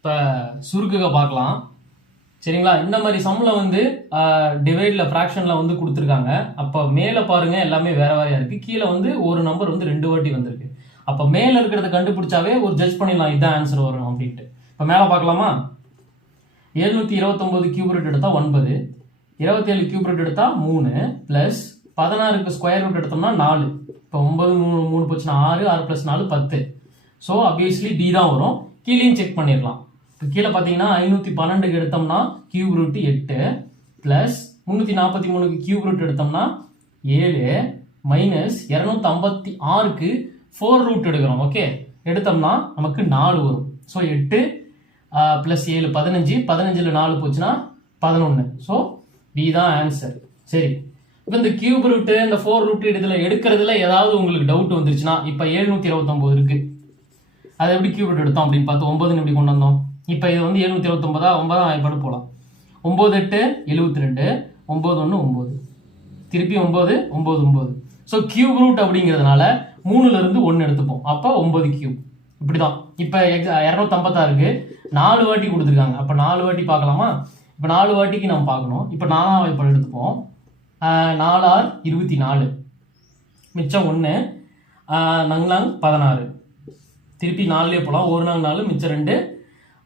இப்போ சுருக்குக பார்க்கலாம் சரிங்களா. இந்த மாதிரி சம்மில் வந்து டிவைடில் ஃப்ராக்ஷனில் வந்து கொடுத்துருக்காங்க. அப்போ மேலே பாருங்க எல்லாமே வேற வேறையா இருக்கு. கீழே வந்து ஒரு நம்பர் வந்து 2 வாட்டி வந்திருக்கு. அப்போ மேலே இருக்கிறத கண்டுபிடிச்சாவே ஒரு ஜட்ஜ் பண்ணிடலாம் இதான் ஆன்சர் வரும் அப்படின்ட்டு. இப்போ மேலே பார்க்கலாமா. 729 கியூப் ரூட் எடுத்தா 9, 27 கியூப் ரூட் எடுத்தா 3 பிளஸ் 16க்கு ஸ்கொயர் ரூட் எடுத்தோம்னா 4. இப்போ 9 3 போச்சுன்னா 6, 6 பிளஸ் 4 10. ஸோ அப்வியஸ்லி டி தான் வரும். கீழேயும் செக் பண்ணிடலாம். இப்போ கீழே பார்த்தீங்கன்னா 512க்கு எடுத்தோம்னா கியூப் ரூட் 8 பிளஸ் 343க்கு கியூப் ரூட் எடுத்தோம்னா 7 மைனஸ் 256க்கு 4 ரூட் எடுக்கிறோம். ஓகே, எடுத்தோம்னா நமக்கு 4 வரும். ஸோ 8 பிளஸ் 7 15, 15ல் 4 போச்சுன்னா 11. ஸோ டி தான் ஆன்சர். சரி, இப்போ இந்த கியூப் ரூட்டு இந்த 4 ரூட் இதில் எடுக்கிறதுல ஏதாவது உங்களுக்கு டவுட் வந்துருச்சுன்னா, இப்போ 729 இருக்கு, அதை எப்படி கியூப் ரூட் எடுத்தோம் அப்படின்னு பார்த்து 9ன்னு எப்படி கொண்டு வந்தோம். இப்போ இது வந்து 729 9 வாய்ப்பாடு போகலாம். 9 8 72, 9 1 9, திருப்பி 9 9 9. ஸோ கியூப் ரூட் அப்படிங்கிறதுனால 3ல இருந்து 1 எடுத்துப்போம். அப்போ 9 கியூப். இப்படிதான். இப்போ 256க்கு 4 வாட்டி கொடுத்துருக்காங்க. அப்போ 4 வாட்டி பார்க்கலாமா. இப்போ 4 வாட்டிக்கு நம்ம பார்க்கணும். இப்போ 4ஆம் வாய்ப்பாடு எடுத்துப்போம். 4 6 24, மிச்சம் 1, நங்லாங் 16, திருப்பி 4லே போகலாம். 1 நாங் 4, மிச்சம் 2,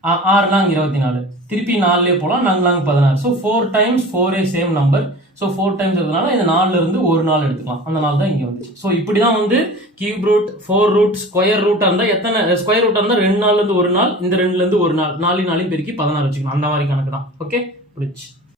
6 நாங் 24, திருப்பி 4லே போகலாம். நங்லாங் 16. So 4 times 4 same number. So 4 times இருக்கிறதுனால இந்த 4ல இருந்து ஒரு நாள் எடுத்துக்கலாம். அந்த நாள் தான் இங்கே வந்துச்சு. ஸோ இப்படி தான் வந்து கியூப் ரூட் 4 ரூட் ஸ்கொயர் ரூட்டாக இருந்தால் எத்தனை ஸ்கொயர் ரூட்டாக இருந்தால் 2 நாள்லேருந்து ஒரு நாள், இந்த 2லேருந்து ஒரு நாள், 4 பெருக்கி 16 வச்சுக்கணும். அந்த மாதிரி கணக்கு தான். ஓகே, புரிச்சு.